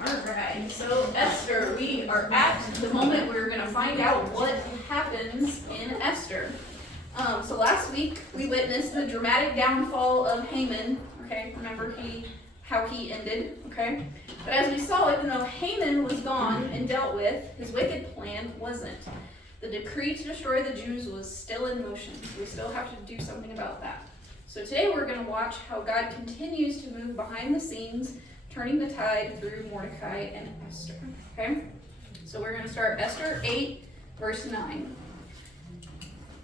Alright, so Esther, we are at the moment we're going to find out what happens in Esther. So last week we witnessed the dramatic downfall of Haman. Okay, remember how he ended, okay? But as we saw, even though Haman was gone and dealt with, his wicked plan wasn't. The decree to destroy the Jews was still in motion. We still have to do something about that. So today we're going to watch how God continues to move behind the scenes, turning the tide through Mordecai and Esther. Okay? So we're going to start Esther 8, verse 9.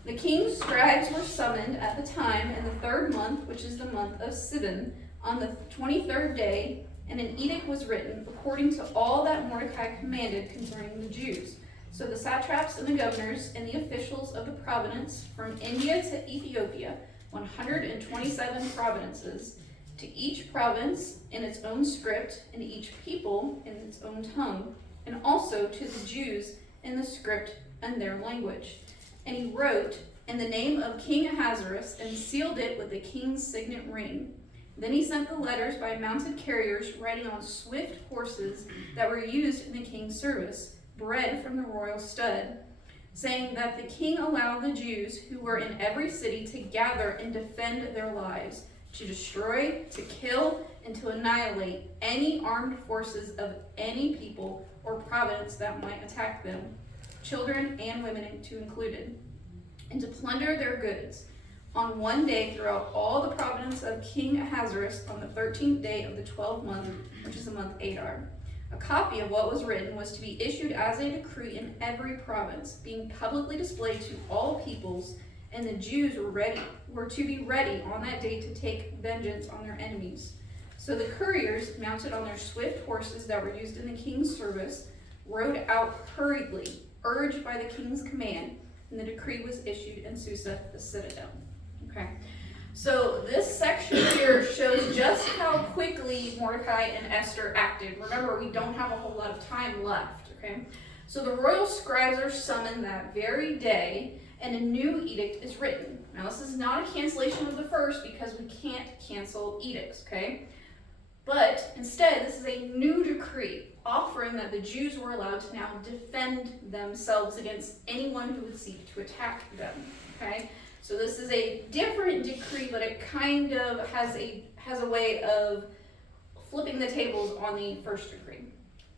The king's scribes were summoned at the time in the third month, which is the month of Sivan, on the 23rd day, and an edict was written according to all that Mordecai commanded concerning the Jews. So the satraps and the governors and the officials of the province from India to Ethiopia, 127 provinces, to each province in its own script, and each people in its own tongue, and also to the Jews in the script and their language. And he wrote in the name of King Ahasuerus and sealed it with the king's signet ring. Then he sent the letters by mounted carriers riding on swift horses that were used in the king's service, bred from the royal stud, saying that the king allowed the Jews who were in every city to gather and defend their lives, to destroy, to kill, and to annihilate any armed forces of any people or province that might attack them, children and women to included, and to plunder their goods on one day throughout all the province of King Ahasuerus on the 13th day of the 12th month, which is the month Adar. A copy of what was written was to be issued as a decree in every province, being publicly displayed to all peoples, and the Jews were to be ready on that day to take vengeance on their enemies. So the couriers, mounted on their swift horses that were used in the king's service, rode out hurriedly, urged by the king's command, and the decree was issued in Susa, the citadel. Okay, so this section here shows just how quickly Mordecai and Esther acted. Remember, we don't have a whole lot of time left, okay? So the royal scribes are summoned that very day, and a new edict is written. Now, this is not a cancellation of the first because we can't cancel edicts, okay? But instead, this is a new decree offering that the Jews were allowed to now defend themselves against anyone who would seek to attack them, okay? So this is a different decree, but it kind of has a way of flipping the tables on the first decree,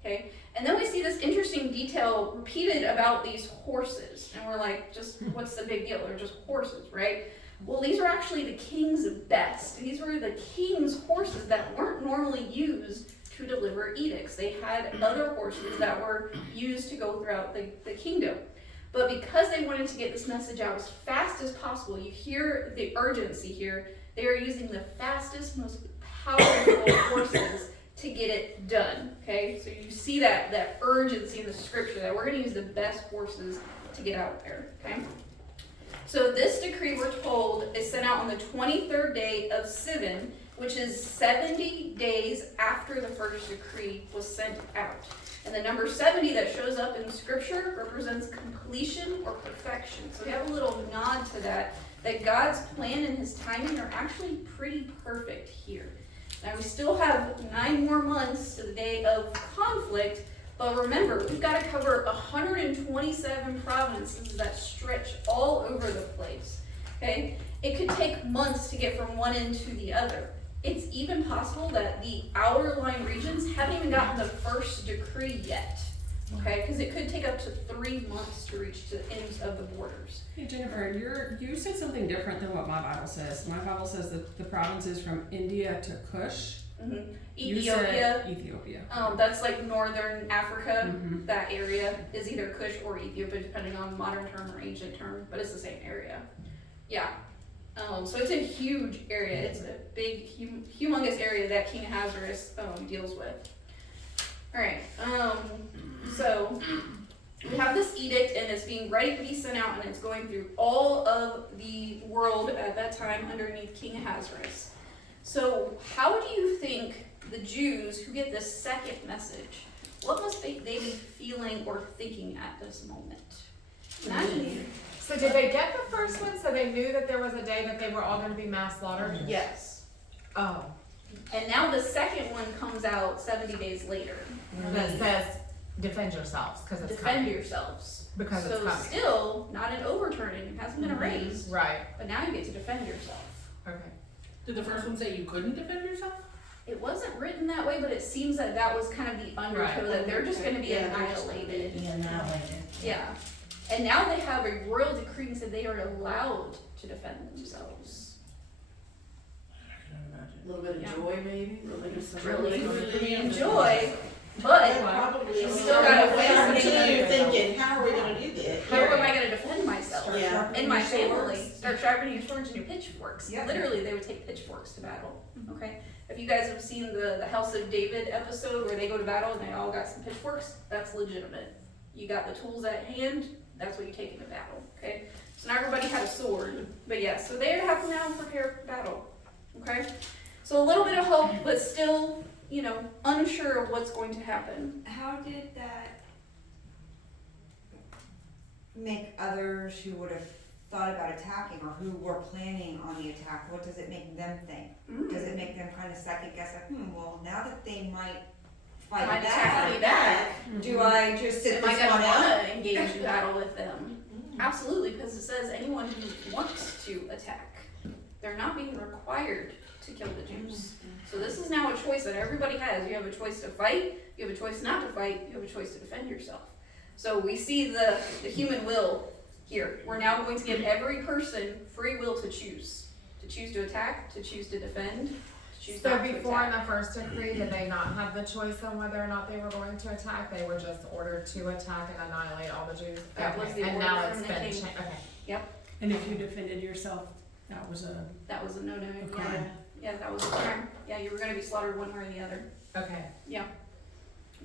okay? And then we see this interesting detail repeated about these horses, and we're like, just what's the big deal? They're just horses, right? Well, these are actually the king's best. These were the king's horses that weren't normally used to deliver edicts. They had other horses that were used to go throughout the kingdom. But because they wanted to get this message out as fast as possible, you hear the urgency here. They are using the fastest, most powerful horses to get it done, okay? So you see that urgency in the scripture that we're going to use the best horses to get out there, okay? So this decree, we're told, is sent out on the 23rd day of Sivan, which is 70 days after the first decree was sent out. And the number 70 that shows up in scripture represents completion or perfection. So we have a little nod to that God's plan and his timing are actually pretty perfect here. Now we still have 9 more months to the day of conflict, but remember, we've got to cover 127 provinces that stretch all over the place, okay? It could take months to get from one end to the other. It's even possible that the outer line regions haven't even gotten the first decree yet, okay? Because it could take up to 3 months to reach the ends of the borders. Hey Jenifer, you said something different than what my Bible says. My Bible says that the provinces from India to Kush. Mm-hmm. Ethiopia. That's like northern Africa. Mm-hmm. That area is either Kush or Ethiopia, depending on modern term or ancient term, but it's the same area. Yeah. So it's a huge area. It's a big, humongous area that King Ahasuerus deals with. All right. So we have this edict, and it's being ready to be sent out, and it's going through all of the world at that time underneath King Ahasuerus. So how do you think the Jews who get this second message, what must they be feeling or thinking at this moment? Imagine. So did they get the first one so they knew that there was a day that they were all going to be mass slaughtered? Yes. Oh. And now the second one comes out 70 days later. That says defend yourselves because it's Defend coming. yourselves. Because So it's coming. still not an overturning, it hasn't been erased, Right. but now you get to defend yourself. Okay. Did the first one say you couldn't defend yourself? It wasn't written that way, but it seems that that was kind of the undertow, Right. that they're just gonna be Yeah, they're just annihilated. Be annihilated. Yeah. And now they have a royal decree that they are allowed to defend themselves. I can imagine. A little bit of Yeah. joy maybe, a little bit of some Really, relief. enjoy, but Probably. you still gotta face Until it. you're thinking, how are we gonna do this? How am I gonna defend myself? Yeah. And my family, start sharpening your swords and your pitchforks. Yep. Literally, they would take pitchforks to battle, okay? If you guys have seen the House of David episode where they go to battle and they all got some pitchforks, that's legitimate. You got the tools at hand, that's what you take into battle, okay? So not everybody had a sword, but yeah, so they have to now prepare for battle, okay? So a little bit of hope, but still, you know, unsure of what's going to happen. How did that make others who would have thought about attacking or who were planning on the attack, what does it make them think? Does it make them kind of second guess, like, well, now that they might fight Might back, attack me back. do I just sit Am this I gonna one out? wanna engage in battle with them? Absolutely, because it says anyone who wants to attack, they're not being required to kill the Jews. So this is now a choice that everybody has. You have a choice to fight, you have a choice not to fight, you have a choice to defend yourself. So we see the human will here. We're now going to give every person free will to choose to attack, to choose to defend, to choose So not to before in attack. the first decree, did they not have the choice on whether or not they were going to attack? They were just ordered to attack and annihilate all the Jews? That was Okay, the and order now from it's the been king. changed, okay. And if you defended yourself, that was a That was a no-no. crime. Yeah, that was a crime. Yeah, you were gonna be slaughtered one way or the other. Okay.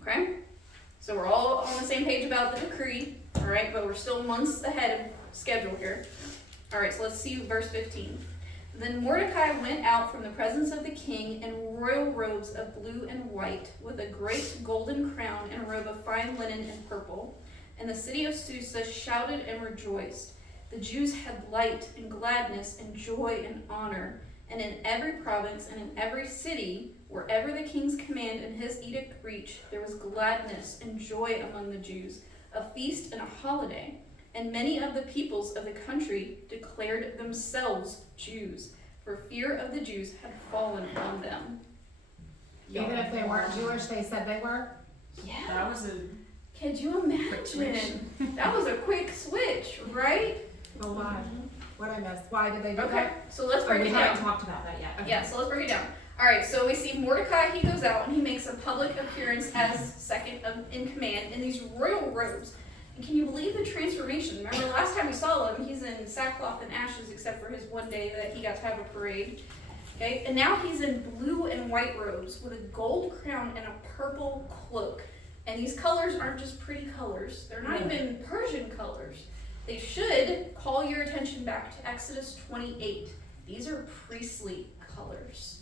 Okay? So we're all on the same page about the decree, alright, but we're still months ahead of schedule here. Alright, so let's see verse 15. Then Mordecai went out from the presence of the king in royal robes of blue and white, with a great golden crown and a robe of fine linen and purple. And the city of Susa shouted and rejoiced. The Jews had light and gladness and joy and honor. And in every province and in every city, wherever the king's command and his edict reached, there was gladness and joy among the Jews, a feast and a holiday. And many of the peoples of the country declared themselves Jews, for fear of the Jews had fallen on them. Even if they weren't Jewish, they said they were? Yeah. That was a Could you imagine? That was a quick switch, right? Well, why? What'd I miss? Why did they do Okay, that? so let's Oh, break we it haven't down. talked about that yet. Okay. Yeah, so let's break it down. Alright, so we see Mordecai, he goes out and he makes a public appearance as second in command in these royal robes. And can you believe the transformation? Remember last time we saw him, he's in sackcloth and ashes except for his one day that he got to have a parade. Okay, and now he's in blue and white robes with a gold crown and a purple cloak. And these colors aren't just pretty colors, they're not even Persian colors. They should call your attention back to Exodus 28. These are priestly colors.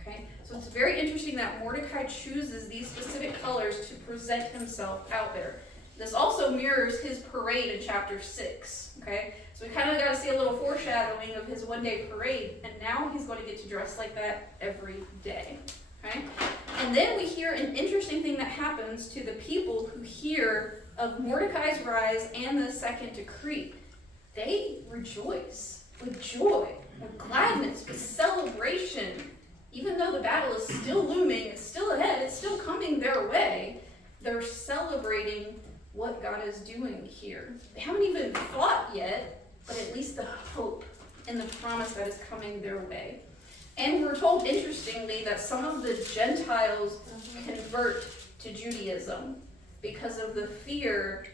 Okay, so it's very interesting that Mordecai chooses these specific colors to present himself out there. This also mirrors his parade in chapter 6. Okay, so we kind of got to see a little foreshadowing of his one-day parade, and now he's going to get to dress like that every day. Okay, and then we hear an interesting thing that happens to the people who hear of Mordecai's rise and the second decree. They rejoice with joy, with gladness, with celebration. Even though the battle is still looming, it's still ahead, it's still coming their way, they're celebrating what God is doing here. They haven't even fought yet, but at least the hope and the promise that is coming their way. And we're told, interestingly, that some of the Gentiles convert to Judaism because of the fear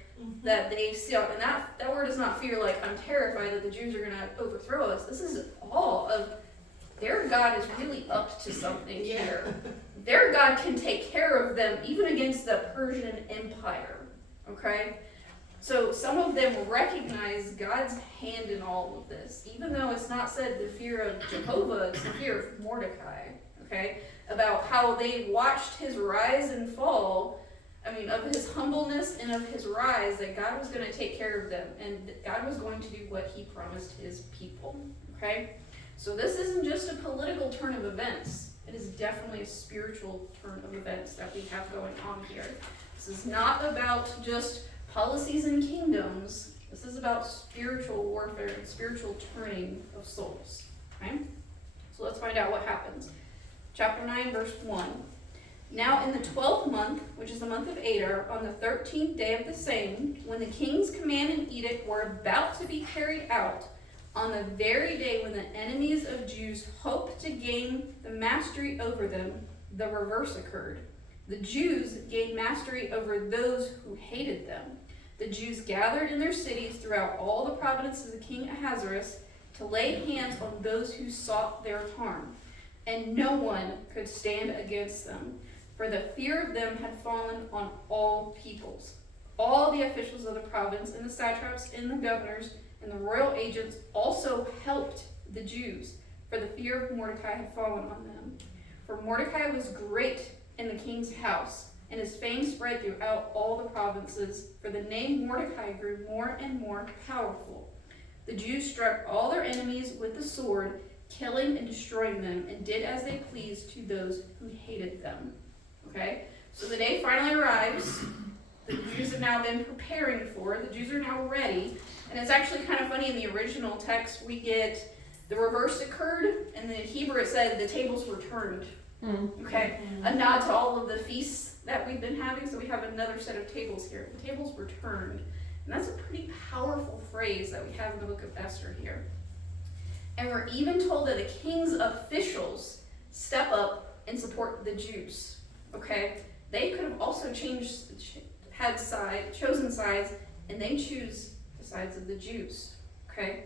that they see. And that word is not fear like, I'm terrified that the Jews are going to overthrow us. This is all of their God is really up to something here. Their God can take care of them even against the Persian Empire. Okay? So some of them recognize God's hand in all of this, even though it's not said the fear of Jehovah, it's the fear of Mordecai, okay? About how they watched his rise and fall, of his humbleness and of his rise, that God was going to take care of them, and God was going to do what he promised his people, okay? So this isn't just a political turn of events. It is definitely a spiritual turn of events that we have going on here. This is not about just policies and kingdoms. This is about spiritual warfare and spiritual turning of souls. Okay? So let's find out what happens. Chapter 9, verse 1. Now in the 12th month, which is the month of Adar, on the 13th day of the same, when the king's command and edict were about to be carried out, on the very day when the enemies of Jews hoped to gain the mastery over them, the reverse occurred. The Jews gained mastery over those who hated them. The Jews gathered in their cities throughout all the provinces of King Ahasuerus to lay hands on those who sought their harm, and no one could stand against them, for the fear of them had fallen on all peoples. All the officials of the province, and the satraps, and the governors, and the royal agents also helped the Jews, for the fear of Mordecai had fallen on them. For Mordecai was great in the king's house, and his fame spread throughout all the provinces, for the name Mordecai grew more and more powerful. The Jews struck all their enemies with the sword, killing and destroying them, and did as they pleased to those who hated them. Okay? So the day finally arrives. The Jews have now been preparing for it. The Jews are now ready. And it's actually kind of funny, in the original text, we get the reverse occurred, and in Hebrew it said the tables were turned. Okay? A nod to all of the feasts that we've been having, so we have another set of tables here. The tables were turned. And that's a pretty powerful phrase that we have in the book of Esther here. And we're even told that the king's officials step up and support the Jews. Okay? They could have also chosen sides, and they choose the sides of the Jews. Okay?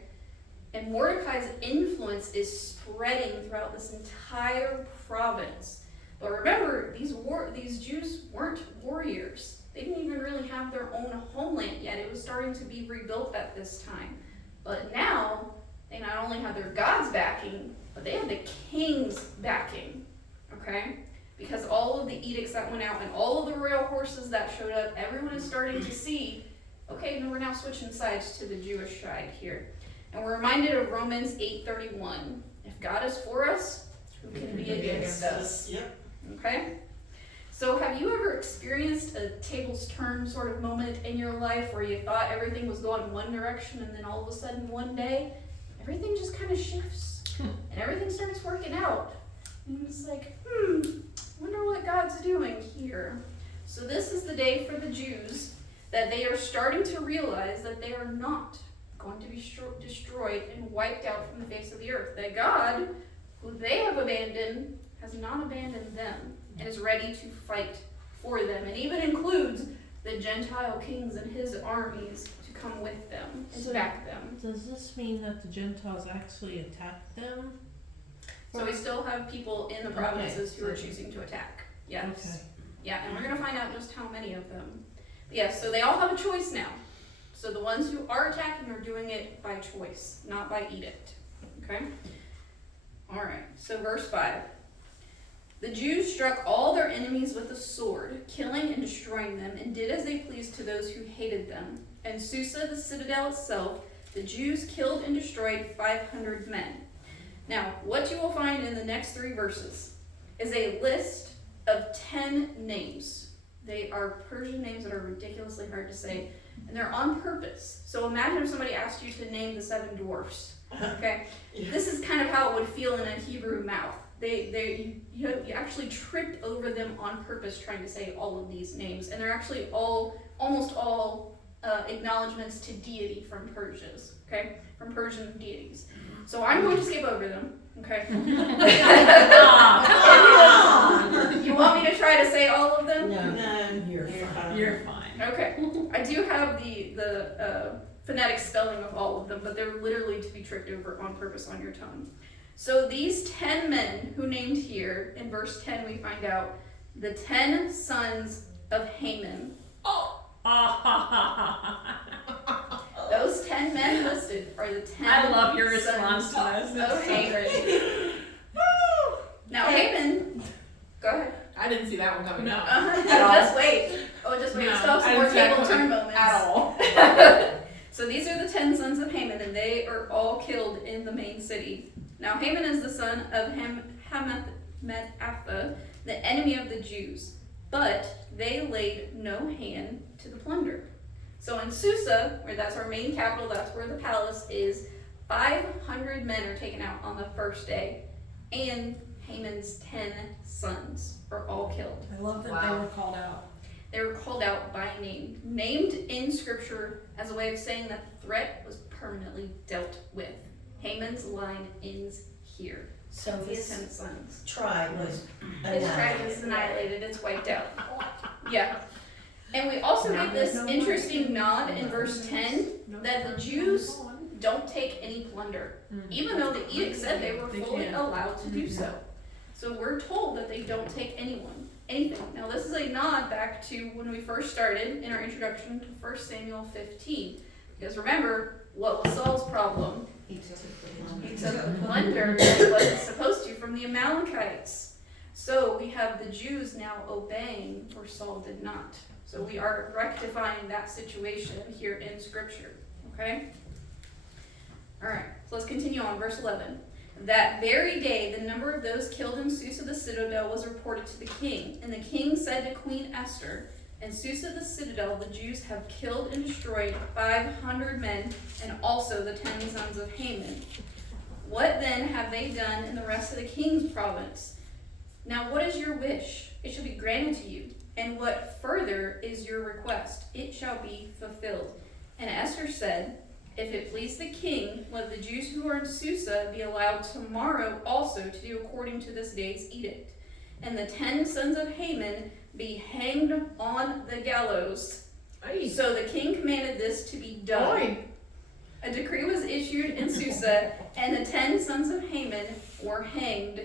And Mordecai's influence is spreading throughout this entire province. But remember, these Jews weren't warriors. They didn't even really have their own homeland yet. It was starting to be rebuilt at this time. But now, they not only had their God's backing, but they had the king's backing. Okay? Because all of the edicts that went out and all of the royal horses that showed up, everyone is starting to see, okay, we're now switching sides to the Jewish side here. And we're reminded of Romans 8:31. If God is for us, who can be against us? Yep. Okay? So have you ever experienced a tables turn sort of moment in your life where you thought everything was going one direction, and then all of a sudden one day, everything just kind of shifts and everything starts working out? And it's like, wonder what God's doing here. So this is the day for the Jews that they are starting to realize that they are not going to be destroyed and wiped out from the face of the earth. That God, who they have abandoned, has not abandoned them and is ready to fight for them, and even includes the Gentile kings and his armies to come with them and So back them. Does this mean that the Gentiles actually attacked them? So we still have people in the provinces who are so- choosing to attack. Yes. Okay. Yeah, and we're going to find out just how many of them. But yes, so they all have a choice now. So the ones who are attacking are doing it by choice, not by edict. Okay? Alright, so verse 5. The Jews struck all their enemies with the sword, killing and destroying them, and did as they pleased to those who hated them. In Susa, the citadel itself, the Jews killed and destroyed 500 men. Now, what you will find in the next 3 verses is a list of 10 names. They are Persian names that are ridiculously hard to say, and they're on purpose. So imagine if somebody asked you to name the 7 dwarfs. Okay? This is kind of how it would feel in a Hebrew mouth. You actually tripped over them on purpose trying to say all of these names, and they're actually almost all acknowledgments to deity from Persians. Okay? From Persian deities. So I'm going to skip over them, okay? You want me to try to say all of them? No, you're fine. You're fine. Okay. I do have the phonetic spelling of all of them, but they're literally to be tricked over on purpose on your tongue. So these 10 men who named here, in verse 10 we find out, the 10 sons of Haman. Those 10 men listed are the 10 I love your response sons to this. of It's so Haman. Now Haman, go ahead. I didn't see that one coming up. Just wait. Oh, just wait. No, Stop some I more didn't see that table turn coming moments. at all. So these are the 10 sons of Haman, and they are all killed in the main city. Now Haman is the son of Medatha, the enemy of the Jews, but they laid no hand to the plunder. So in Susa, where that's our main capital, that's where the palace is, 500 men are taken out on the first day, and Haman's 10 sons are all killed. I love that they Wow. were called out. They were called out by name, named in scripture as a way of saying that the threat was permanently dealt with. Haman's line ends here. So His his 10 sons. tribe was His tribe is annihilated, it's wiped out. Yeah. And we also get this interesting nod in verse 10 that the Jews don't take any plunder, even though the edict said they were They fully can't. allowed to do so. So we're told that they don't take anything. Now this is a nod back to when we first started in our introduction to 1 Samuel 15. Because remember, what was Saul's problem? He took He took plunder that he wasn't supposed to from the Amalekites. So we have the Jews now obeying where Saul did not. So we are rectifying that situation here in Scripture. Okay? Alright, so let's continue on. Verse 11. That very day, the number of those killed in Susa the citadel was reported to the king. And the king said to Queen Esther, in Susa the citadel, the Jews have killed and destroyed 500 men, and also the 10 sons of Haman. What then have they done in the rest of the king's province? Now what is your wish? It shall be granted to you. And what further is your request? It shall be fulfilled. And Esther said, if it please the king, let the Jews who are in Susa be allowed tomorrow also to do according to this day's edict. And the 10 sons of Haman be hanged on the gallows. Ay. So the king commanded this to be done. Boy. A decree was issued in Susa, and the 10 sons of Haman were hanged.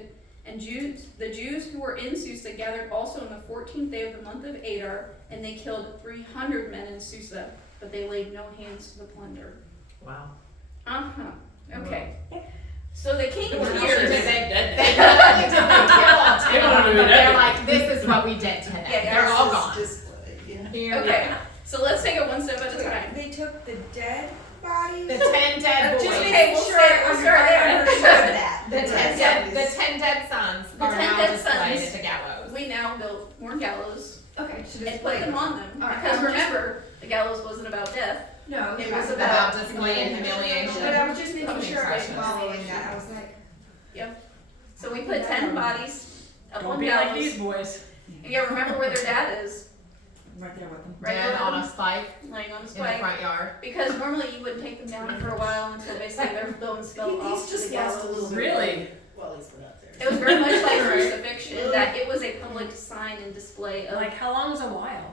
And the Jews who were in Susa gathered also on the 14th day of the month of Adar, and they killed 300 men in Susa, but they laid no hands to the plunder. Wow. Okay. So the king They hears. they not only did they kill all 10 of them, but they're like, this is what we did to them. Yeah, They're all gone. Yeah. Here we Okay. go. So let's take it one step at a time. They took the dead bodies? The 10 dead boys. Just Okay, making we'll sure start there. I'm sure of that. The 10 dead sons The are 10 now dead displayed sons. at the gallows. We now built more gallows Okay, to and display put them on them. All right, Because I'm just- remember, the gallows wasn't about death. No, It was About display and humiliation. But I was just making Something sure I was precious. following that. I was like, So we put 10 bodies up Don't on be like gallows. these boys. And yeah, remember where their dad is, right there with them. right Dead there on with a spike them, laying on a in the spike. front yard. Because normally you wouldn't take them down for a while until basically their bones fell off He's to just the lost a gallows. little bit. Really? Well, he's been up there. It was very much like crucifixion, that it was a public sign and display of Like, how long was a while?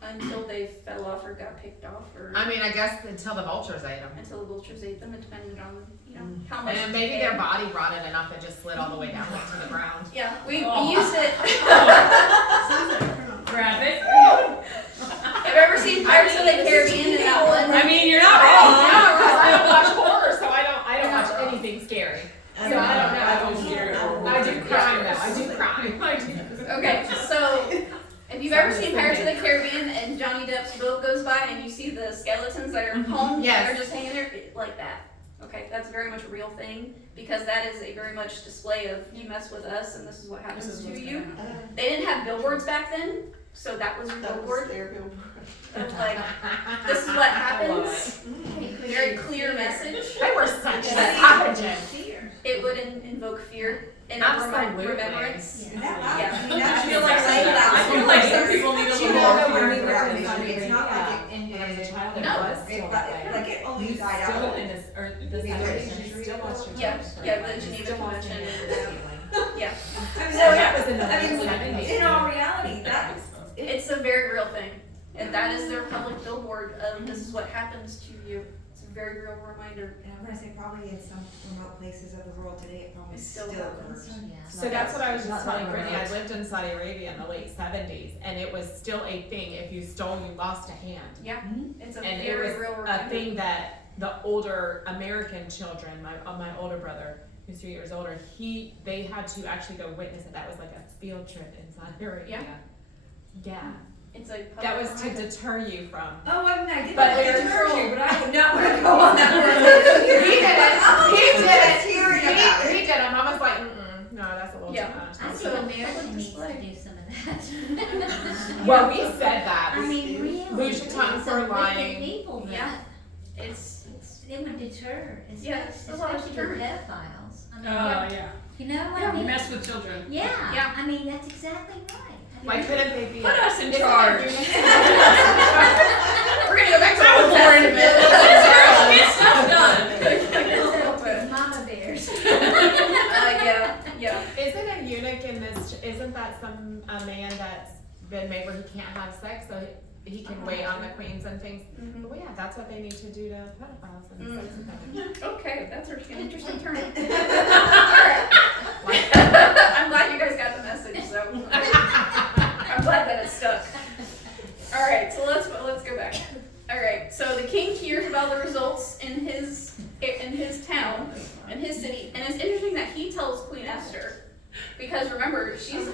until they fell off or got picked off or I mean, I guess until the vultures ate them. until the vultures ate them. It depended on, how much. And maybe their body rotted enough it just slid all the way down to the ground. Yeah, we Oh. used it. Graphic. Have you ever seen Pirates of the Caribbean in that one? I mean, you're not No, wrong. 'cause I don't watch horror, so I don't watch anything scary. So I don't know. I don't hear it. I do crime though. I do crime. I do. Okay, so if you've ever seen Pirates of the Caribbean and Johnny Depp's boat goes by and you see the skeletons that are hung, Yes. they're just hanging there like that. Okay, that's very much a real thing because that is a very much display of you mess with us and this is what happens This is to what's you. gonna happen. They didn't have billboards back then, so that was your That was billboard their billboard. of like, this is what I love happens. Very clear message. They were such Yeah. savages. It would invoke fear and Absolutely. remembrance. Yeah. Yeah. I mean, that's I feel like just some, I feel like some people need a You little know more that when we fear. were out in the country, it's not like it When I was a ended. child, No. it was still that way. Like it only died Still out. in this, or this Yeah. generation still lost your Yeah, touch for yeah, it. the You Geneva still lost Convention your and- feeling. Yeah. I mean, So, that yeah. was in the I mean, 70s. in all reality, that's, It's a very real thing. And that is their public billboard of this is what happens to you. It's a very real reminder. and I'm gonna say probably in some remote places of the world today, it probably It still still happens. occurs. So that's what I was just Not telling Brittany. I remote. lived in Saudi Arabia in the late 70s, and it was still a thing. If you stole, you lost a hand. Yeah, Mhm. it's a And it very was real a reminder. thing that the older American children, my older brother, who's 3 years older, they had to actually go witness it. That was like a field trip in Saudi Arabia. Yeah. It's a public That was to reminder. deter you from. Oh, I mean, I did But that they're to deter true. you, but I would not wanna go on that road. He did it. I'm He just did it. hearing about it. He did them. I was like, no, that's a little Yeah. too much. I That's see Well, we said that. I mean, really. We should talk it's for a wicked lying. people that Yeah. It's it would deter, Yeah, it's a lot of especially the deterrent. pedophiles. I mean, Yeah. you know what I You mean? mess with children. Yeah, Yeah. I mean, that's exactly right. Why couldn't they be? Put us in Isn't charge. it We're gonna go back to That was Old boring. Testament. Get stuff done. Mama bears. Yeah. Isn't a eunuch in this? Isn't that a man that's been made where he can't have sex, so he can wait on the queens and things? Mhm. Well, yeah, that's what they need to do to pedophiles and sex offenders. Okay, that's an interesting turn. Alright. I'm glad you guys got the message, so I'm glad that it stuck. Alright, so let's go back. Alright, so the king hears about the results in his town, in his city, and it's interesting that he tells Queen Esther, because remember, she's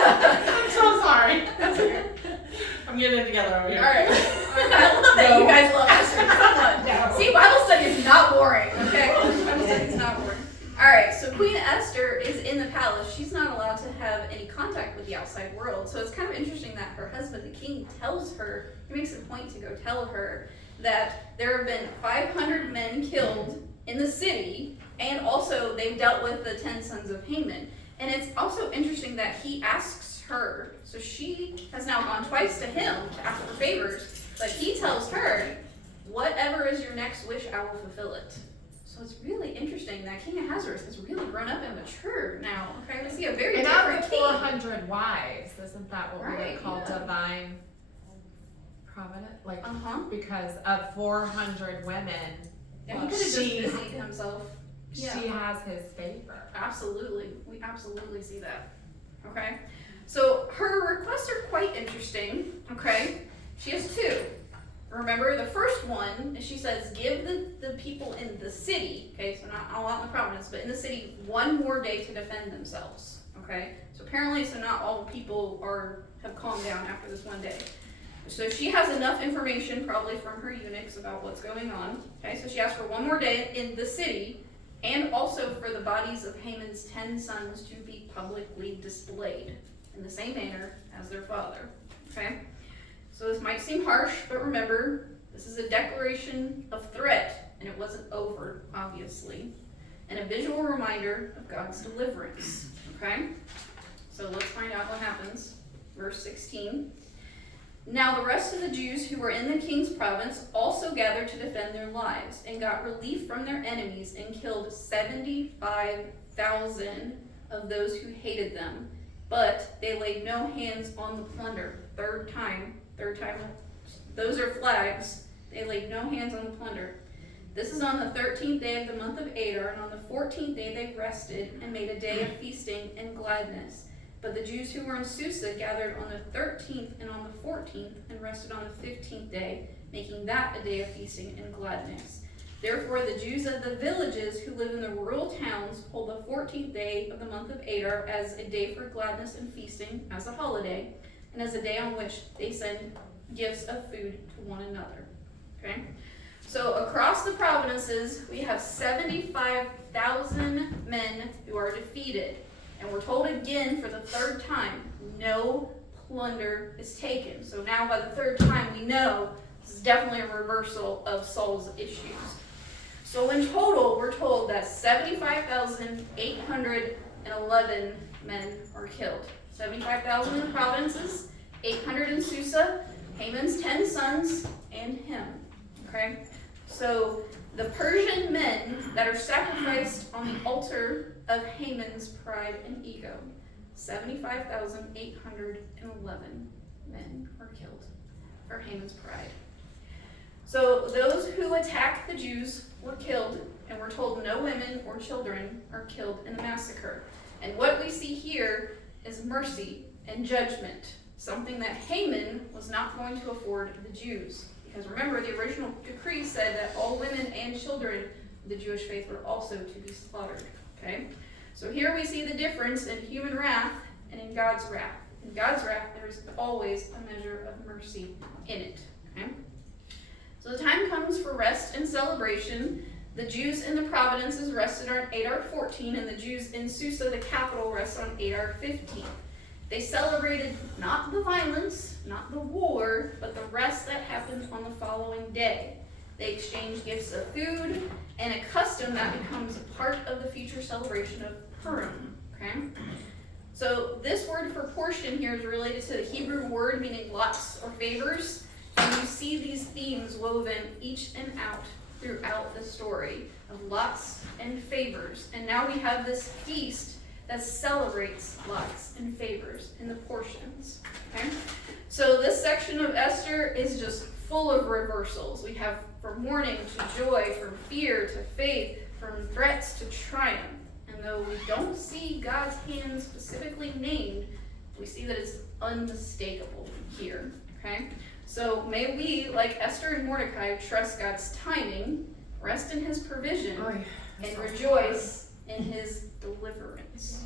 I'm so sorry. that's okay. I'm getting it together over here. Alright. I love that you guys love Esther so much. See, Bible study is not boring, okay? Bible study is not boring. Alright, so Queen Esther is in the palace. She's not allowed to have any contact with the outside world. So it's kind of interesting that her husband, the king, tells her, he makes a point to go tell her that there have been 500 men killed in the city, and also they've dealt with the 10 sons of Haman. And it's also interesting that he asks her, so she has now gone twice to him to ask for favors, but he tells her, whatever is your next wish, I will fulfill it. So it's really interesting that King Ahasuerus has really grown up and matured now. Okay, we see a very And out different of king. 400 wives, isn't that what we Right, would call yeah. divine providence? Like, Uh-huh. because of 400 women, Yeah, he could have just She- busied himself. Yeah. she has his favor. Absolutely. We absolutely see that. Okay? So her requests are quite interesting. Okay? She has two. Remember, the first one, she says, give the people in the city, okay, so not all out in the province, but in the city, one more day to defend themselves. Okay? So apparently, not all the people have calmed down after this one day. So she has enough information, probably from her eunuchs, about what's going on. Okay, so she asks for one more day in the city, and also for the bodies of Haman's 10 sons to be publicly displayed in the same manner as their father. Okay? So this might seem harsh, but remember, this is a declaration of threat, and it wasn't over, obviously, and a visual reminder of God's deliverance. Okay? So let's find out what happens. Verse 16. Now the rest of the Jews who were in the king's province also gathered to defend their lives, and got relief from their enemies, and killed 75,000 of those who hated them. But they laid no hands on the plunder. Third time. Those are flags. They laid no hands on the plunder. This is on the 13th day of the month of Adar, and on the 14th day they rested and made a day of feasting and gladness. But the Jews who were in Susa gathered on the 13th and on the 14th, and rested on the 15th day, making that a day of feasting and gladness. Therefore the Jews of the villages who live in the rural towns hold the 14th day of the month of Adar as a day for gladness and feasting, as a holiday, and as a day on which they send gifts of food to one another. Okay? So across the provinces, we have 75,000 men who are defeated. And we're told again for the third time, no plunder is taken. So now by the third time, we know this is definitely a reversal of Saul's issues. So in total, we're told that 75,811 men are killed. 75,000 in the provinces, 800 in Susa, Haman's 10 sons, and him. Okay? So the Persian men that are sacrificed on the altar of Haman's pride and ego, 75,811 men are killed for Haman's pride. So those who attacked the Jews were killed, and we're told no women or children are killed in the massacre. And what we see here is mercy and judgment, something that Haman was not going to afford the Jews. Because remember, the original decree said that all women and children of the Jewish faith were also to be slaughtered. Okay? So here we see the difference in human wrath and in God's wrath. In God's wrath, there is always a measure of mercy in it. Okay? So the time comes for rest and celebration. The Jews in the providences rested on Adar 14, and the Jews in Susa, the capital, rested on Adar 15. They celebrated not the violence, not the war, but the rest that happened on the following day. They exchanged gifts of food and a custom that becomes a part of the future celebration of Purim. Okay? So this word for portion here is related to the Hebrew word meaning lots or favors. And you see these themes woven each and out throughout the story of lots and favors. And now we have this feast that celebrates lots and favors in the portions. Okay? So this section of Esther is just full of reversals. We have from mourning to joy, from fear to faith, from threats to triumph. And though we don't see God's hand specifically named, we see that it's unmistakable here. Okay? So may we, like Esther and Mordecai, trust God's timing, rest in his provision, and rejoice in his deliverance.